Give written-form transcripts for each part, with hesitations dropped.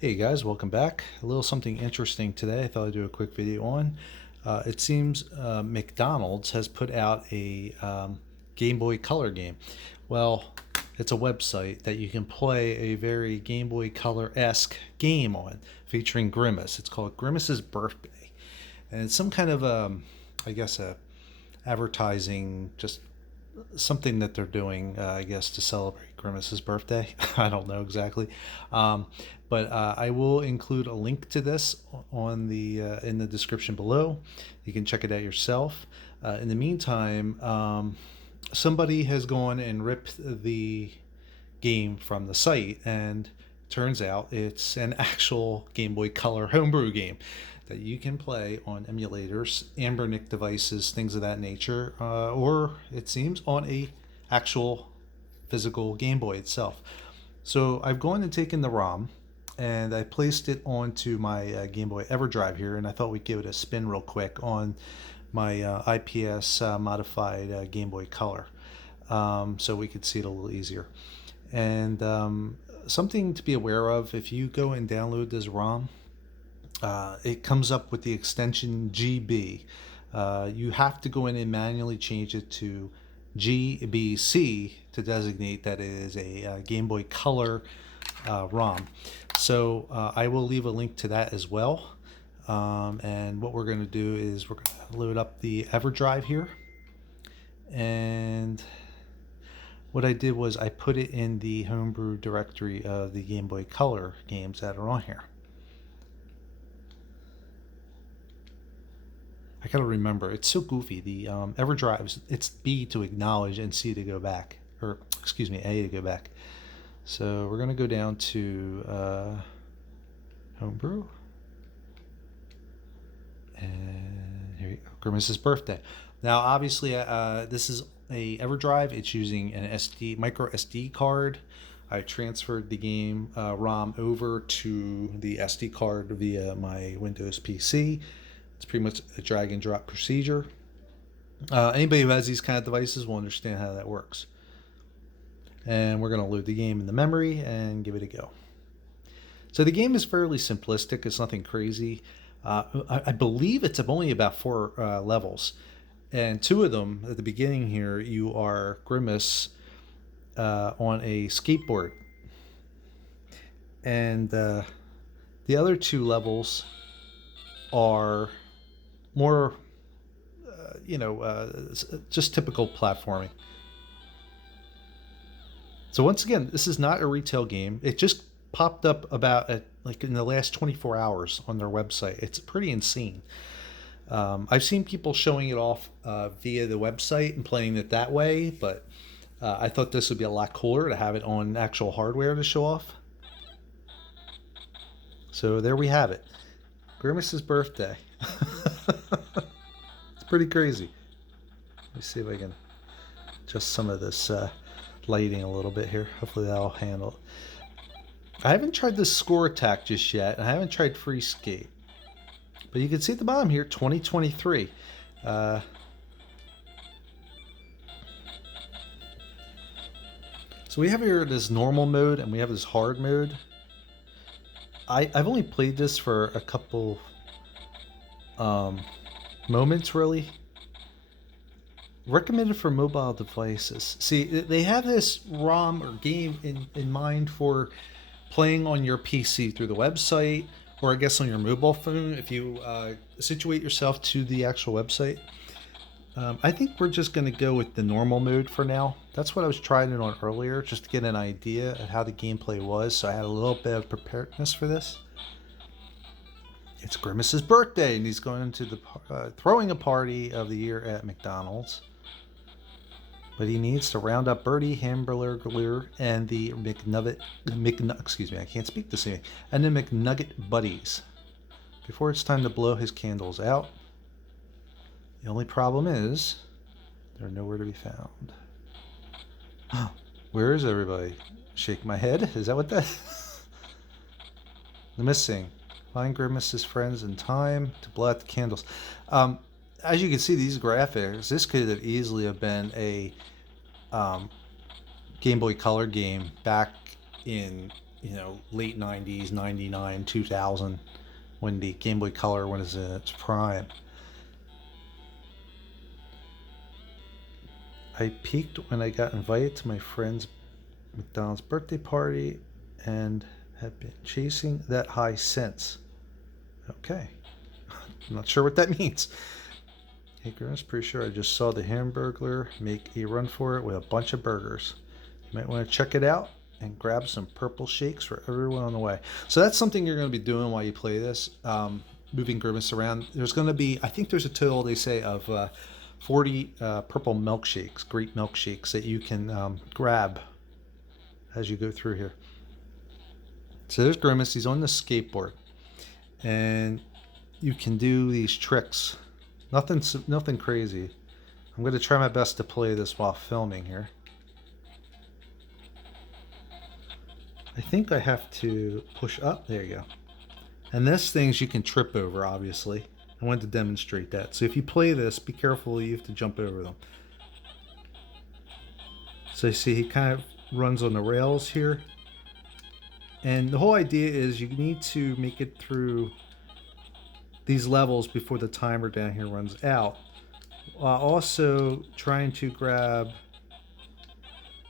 Hey guys, welcome back. A little something interesting today. I thought I'd do a quick video on. It seems McDonald's has put out a Game Boy Color game. Well, it's a website that you can play a very Game Boy Color-esque game on, featuring Grimace. It's called Grimace's Birthday, and it's some kind of I guess a advertising, just something that they're doing, I guess, to celebrate Grimace's birthday. I don't know exactly, but I will include a link to this on the in the description below. You can check it out yourself. In the meantime, somebody has gone and ripped the game from the site, and turns out it's an actual Game Boy Color homebrew game that you can play on emulators, Ambernic devices, things of that nature, or it seems on a actual physical Game Boy itself. So I've gone and taken the ROM and I placed it onto my Game Boy EverDrive here, and I thought we'd give it a spin real quick on my IPS modified Game Boy Color, so we could see it a little easier. And something to be aware of: if you go and download this ROM, it comes up with the extension GB. You have to go in and manually change it to GBC to designate that it is a Game Boy Color ROM. So I will leave a link to that as well. And what we're going to do is we're going to load up the EverDrive here. And what I did was I put it in the Homebrew directory of the Game Boy Color games that are on here. I gotta remember, it's so goofy. The EverDrive, it's B to acknowledge and C to go back, or excuse me, A to go back. So we're gonna go down to Homebrew, and here you go, Grimace's Birthday. Now, obviously, this is a EverDrive. It's using an micro SD card. I transferred the game ROM over to the SD card via my Windows PC. It's pretty much a drag and drop procedure. Anybody who has these kind of devices will understand how that works. And we're going to load the game in the memory and give it a go. So the game is fairly simplistic. It's nothing crazy. I believe it's only about 4 levels. And 2 of them, at the beginning here, you are Grimace on a skateboard. And the other 2 levels are more, just typical platforming. So once again, this is not a retail game. It just popped up about like in the last 24 hours on their website. It's pretty insane. I've seen people showing it off via the website and playing it that way, but I thought this would be a lot cooler to have it on actual hardware to show off. So there we have it. Grimace's Birthday. It's pretty crazy. Let me see if I can adjust some of this lighting a little bit here. Hopefully that'll handle it. I haven't tried the score attack just yet. I haven't tried free skate. But you can see at the bottom here, 2023. So we have here this normal mode and we have this hard mode. I've only played this for a couple moments, really. Recommended for mobile devices. See, they have this ROM or game in mind for playing on your PC through the website, or I guess on your mobile phone if you situate yourself to the actual website. I think we're just going to go with the normal mode for now. That's what I was trying it on earlier, just to get an idea of how the gameplay was, so I had a little bit of preparedness for this. It's Grimace's birthday, and he's going to the throwing a party of the year at McDonald's. But he needs to round up Birdie, Hamburger, and the excuse me, I can't speak this evening, and the McNugget buddies before it's time to blow his candles out. The only problem is they're nowhere to be found. Where is everybody? Shake my head. Is that what that? The missing. Find Grimace's friends in time to blow out the candles. As you can see, these graphics, this could have easily have been a Game Boy Color game back in late 90s, 99, 2000, when the Game Boy Color was in its prime. I peaked when I got invited to my friend's McDonald's birthday party and have been chasing that high since. Okay. I'm not sure what that means. Hey, Grimace, pretty sure I just saw the Hamburglar make a run for it with a bunch of burgers. You might want to check it out and grab some purple shakes for everyone on the way. So that's something you're going to be doing while you play this, moving Grimace around. There's going to be, I think there's a total, they say, of 40 purple milkshakes, great milkshakes that you can grab as you go through here. So there's Grimace. He's on the skateboard, and you can do these tricks. Nothing crazy. I'm going to try my best to play this while filming here. I think I have to push up. There you go. And this things you can trip over, obviously. I wanted to demonstrate that. So if you play this, be careful. You have to jump over them. So you see he kind of runs on the rails here. And the whole idea is you need to make it through these levels before the timer down here runs out, while also trying to grab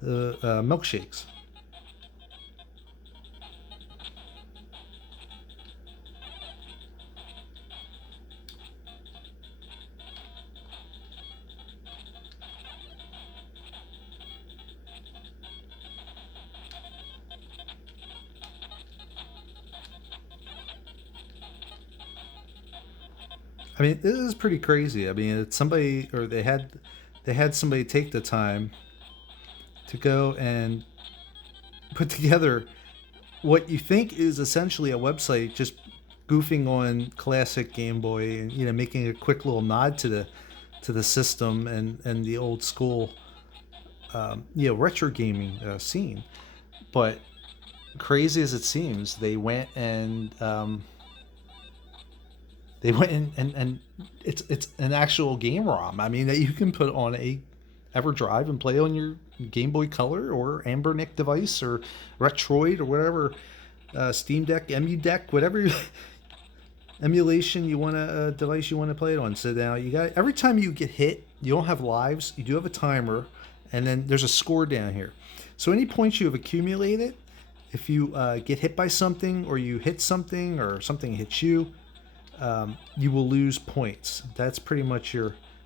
the milkshakes. I mean, this is pretty crazy. I mean, it's somebody, or they had somebody take the time to go and put together what you think is essentially a website, just goofing on classic Game Boy and making a quick little nod to the system and the old school retro gaming scene. But crazy as it seems, they went and it's an actual game ROM. I mean, that you can put on a EverDrive and play on your Game Boy Color or Ambernick device or Retroid or whatever, Steam Deck, EmuDeck, whatever emulation you want to device you want to play it on. So now you got, every time you get hit, you don't have lives. You do have a timer, and then there's a score down here. So any points you have accumulated, if you get hit by something or you hit something or something hits you, you will lose points. That's pretty much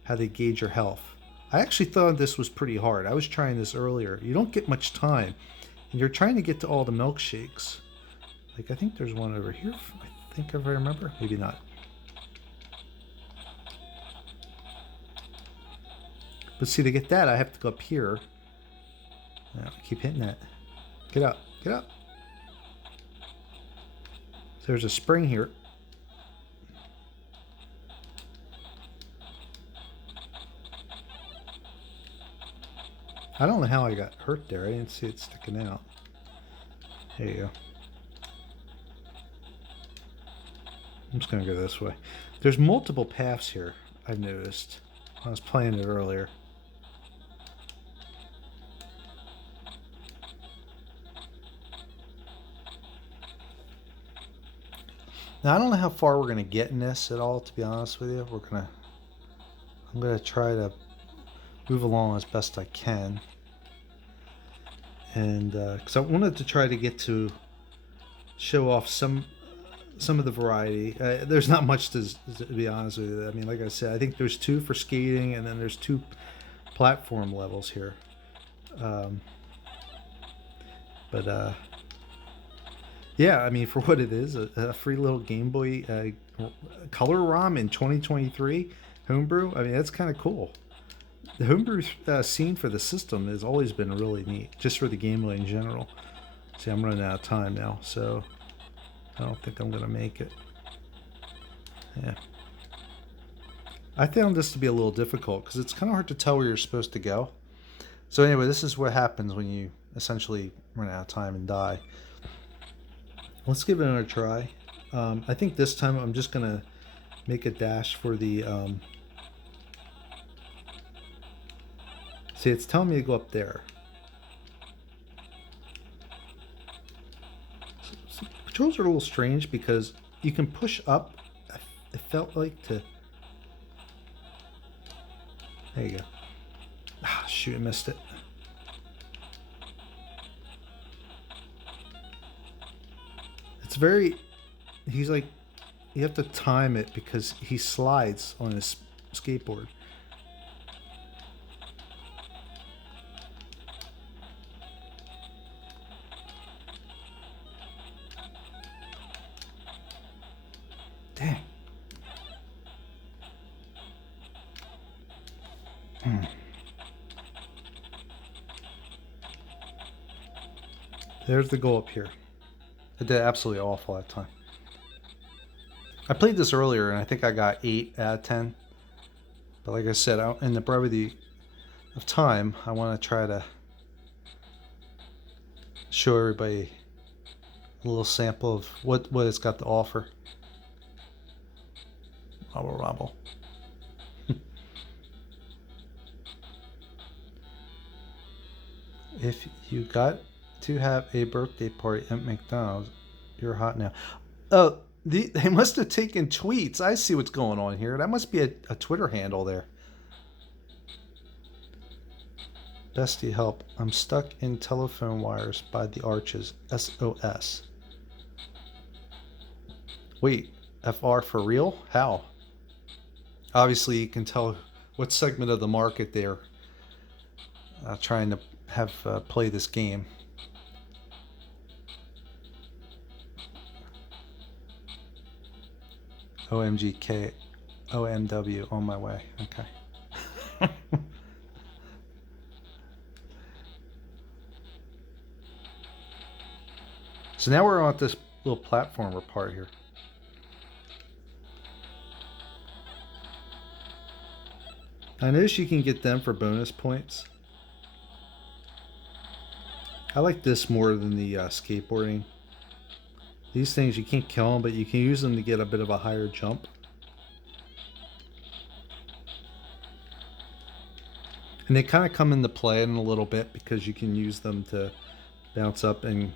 how they gauge your health. I actually thought this was pretty hard. I was trying this earlier. You don't get much time, and you're trying to get to all the milkshakes. Like, I think there's one over here. I think if I remember, maybe not. But see, to get that, I have to go up here. I keep hitting that. Get up, get up. So there's a spring here. I don't know how I got hurt there. I didn't see it sticking out. There you go. I'm just going to go this way. There's multiple paths here, I've noticed. I was playing it earlier. Now, I don't know how far we're going to get in this at all, to be honest with you. I'm going to try to move along as best I can. And because I wanted to try to get to show off some of the variety. There's not much to be honest with you. I mean, like I said, I think there's 2 for skating, and then there's 2 platform levels here. Yeah, I mean, for what it is, a free little Game Boy Color ROM in 2023, Homebrew. I mean, that's kind of cool. The Homebrew scene for the system has always been really neat, just for the Game Boy in general. See, I'm running out of time now, so I don't think I'm going to make it. Yeah. I found this to be a little difficult because it's kind of hard to tell where you're supposed to go. So anyway, this is what happens when you essentially run out of time and die. Let's give it another try. I think this time I'm just going to make a dash for the... See, it's telling me to go up there. controls are a little strange because you can push up. It felt like to... There you go. Ah, shoot, I missed it. It's very... He's like... You have to time it because he slides on his skateboard. Dang. There's the goal up here. I did absolutely awful that time. I played this earlier and I think I got 8 out of 10. But like I said, in the brevity of time, I want to try to show everybody a little sample of what it's got to offer. Robble, robble. If you got to have a birthday party at McDonald's, you're hot now. Oh, they must have taken tweets. I see what's going on here. That must be a Twitter handle there. Bestie, help. I'm stuck in telephone wires by the arches. SOS. Wait, FR for real? How? Obviously, you can tell what segment of the market they're trying to have play this game. OMGK, OMW, on my way. Okay. So now we're on this little platformer part here. I notice you can get them for bonus points. I like this more than the skateboarding. These things, you can't kill them, but you can use them to get a bit of a higher jump. And they kind of come into play in a little bit because you can use them to bounce up and...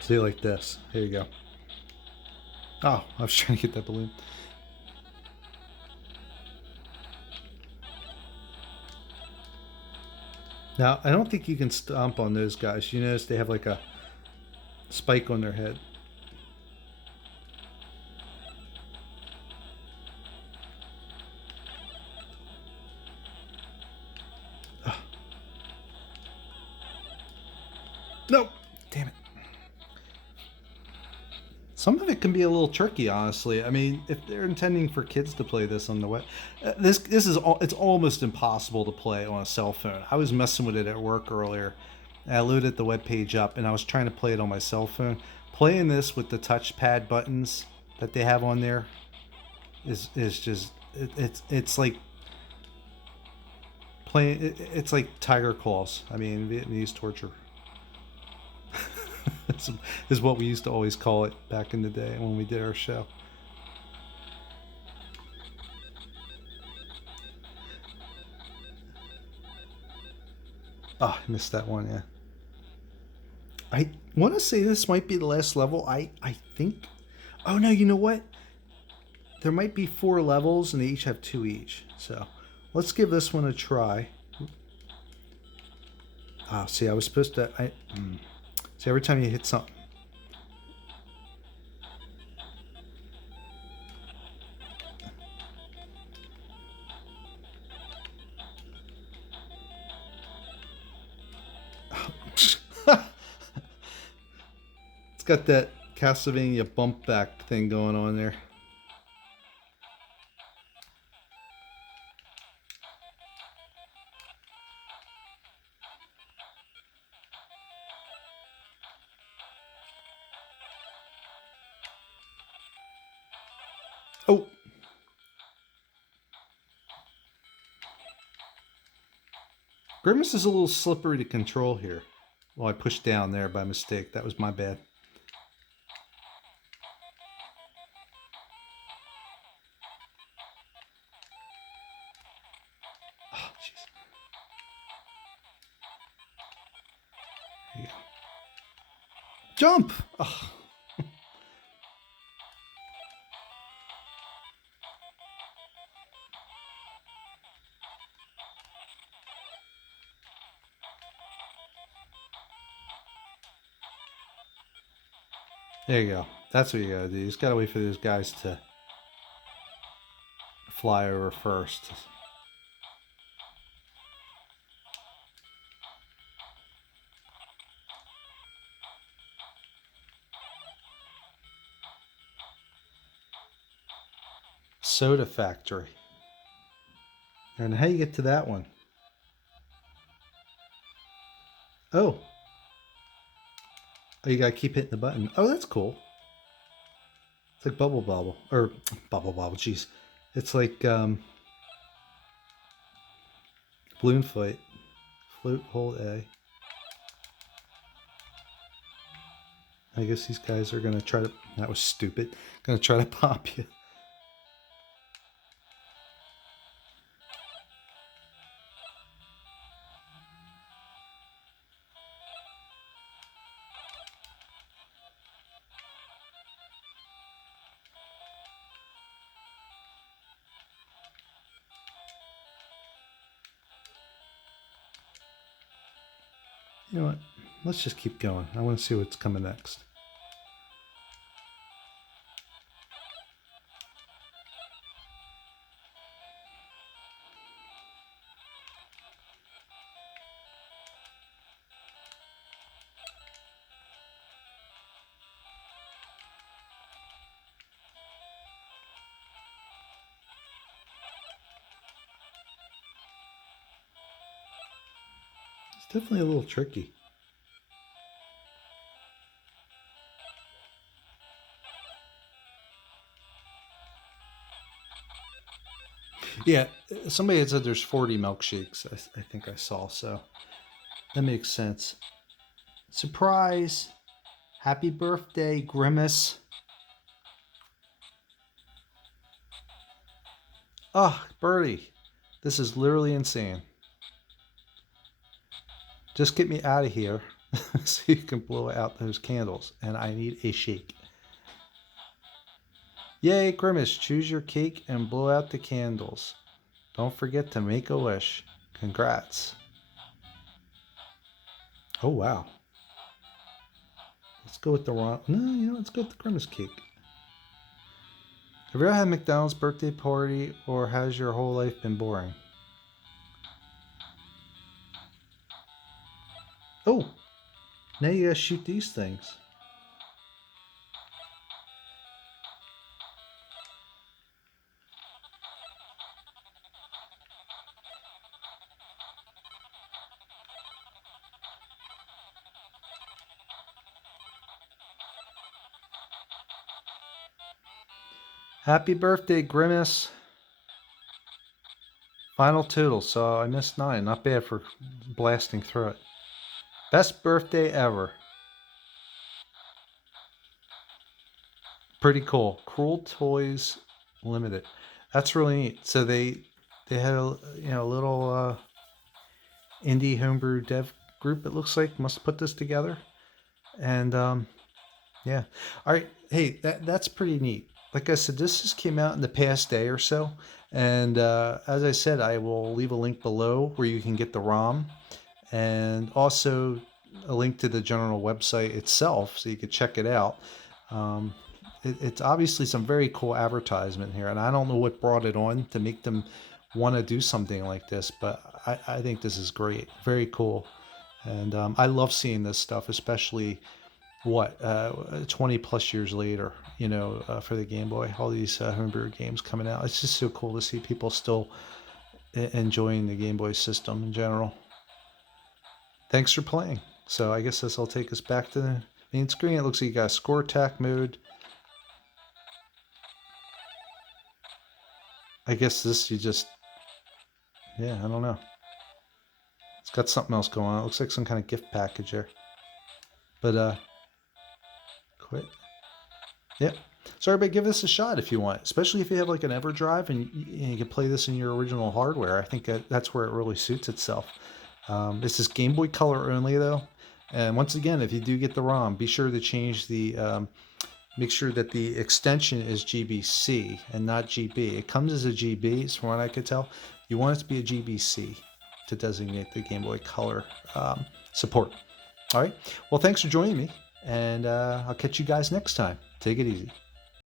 See, like this. Here you go. Oh, I was trying to get that balloon. Now, I don't think you can stomp on those guys. You notice they have like a spike on their head. Oh. Nope. Damn it. Some of it can be a little tricky, honestly. I mean, if they're intending for kids to play this on the web, it's almost impossible to play on a cell phone. I was messing with it at work earlier. And I loaded the web page up, and I was trying to play it on my cell phone. Playing this with the touchpad buttons that they have on there is just it's like playing. It's like tiger claws. I mean, Vietnamese torture. Is what we used to always call it back in the day when we did our show. Oh, I missed that one, yeah. I want to say this might be the last level. I think... Oh, no, you know what? There might be 4 levels, and they each have 2 each. So, let's give this one a try. Ah, see, I was supposed to... See, every time you hit something. It's got that Castlevania bump back thing going on there. Oh. Grimace is a little slippery to control here. Well, I pushed down there by mistake. That was my bad. jeez. There you go. Jump! Oh. There you go. That's what you gotta do. You just gotta wait for those guys to fly over first. Soda factory. And how you get to that one? Oh. Oh, you gotta keep hitting the button. Oh, that's cool. It's like Bubble Bobble. Or Bubble Bobble, jeez. It's like Balloon Fight. Float, hold A. I guess these guys are gonna try to... That was stupid. Gonna try to pop you. You know what? Let's just keep going. I want to see what's coming next. It's definitely a little tricky. Yeah, somebody had said there's 40 milkshakes. I think I saw, so that makes sense. Surprise! Happy birthday, Grimace. Oh, Birdie. This is literally insane. Just get me out of here so you can blow out those candles. And I need a shake. Yay, Grimace. Choose your cake and blow out the candles. Don't forget to make a wish. Congrats. Oh, wow. Let's go with the wrong... No, you know, let's go with the Grimace cake. Have you ever had McDonald's birthday party, or has your whole life been boring? Oh, now you gotta shoot these things. Happy birthday, Grimace. Final total, so I missed 9. Not bad for blasting through it. Best birthday ever. Pretty cool. Cruel Toys Limited. That's really neat. So they had a little indie homebrew dev group. It looks like must put this together, and yeah. All right. Hey, that's pretty neat. Like I said, this just came out in the past day or so, and as I said, I will leave a link below where you can get the ROM, and also a link to the general website itself so you can check it out. It's obviously some very cool advertisement here, and I don't know what brought it on to make them want to do something like this, but I think this is great. Very cool. And I love seeing this stuff, especially 20 plus years later, for the Game Boy, all these homebrew games coming out. It's just so cool to see people still enjoying the Game Boy system in general. Thanks for playing. So I guess this will take us back to the main screen. It looks like you got a score attack mode. I guess this I don't know. It's got something else going on. It looks like some kind of gift package here. But quit. Yep. So everybody, give this a shot if you want, especially if you have like an EverDrive and you can play this in your original hardware. I think that's where it really suits itself. This is Game Boy Color only though. And once again, if you do get the ROM, be sure to change the, make sure that the extension is GBC and not GB. It comes as a GB, from what I could tell. You want it to be a GBC to designate the Game Boy Color support. All right. Well, thanks for joining me, and I'll catch you guys next time. Take it easy.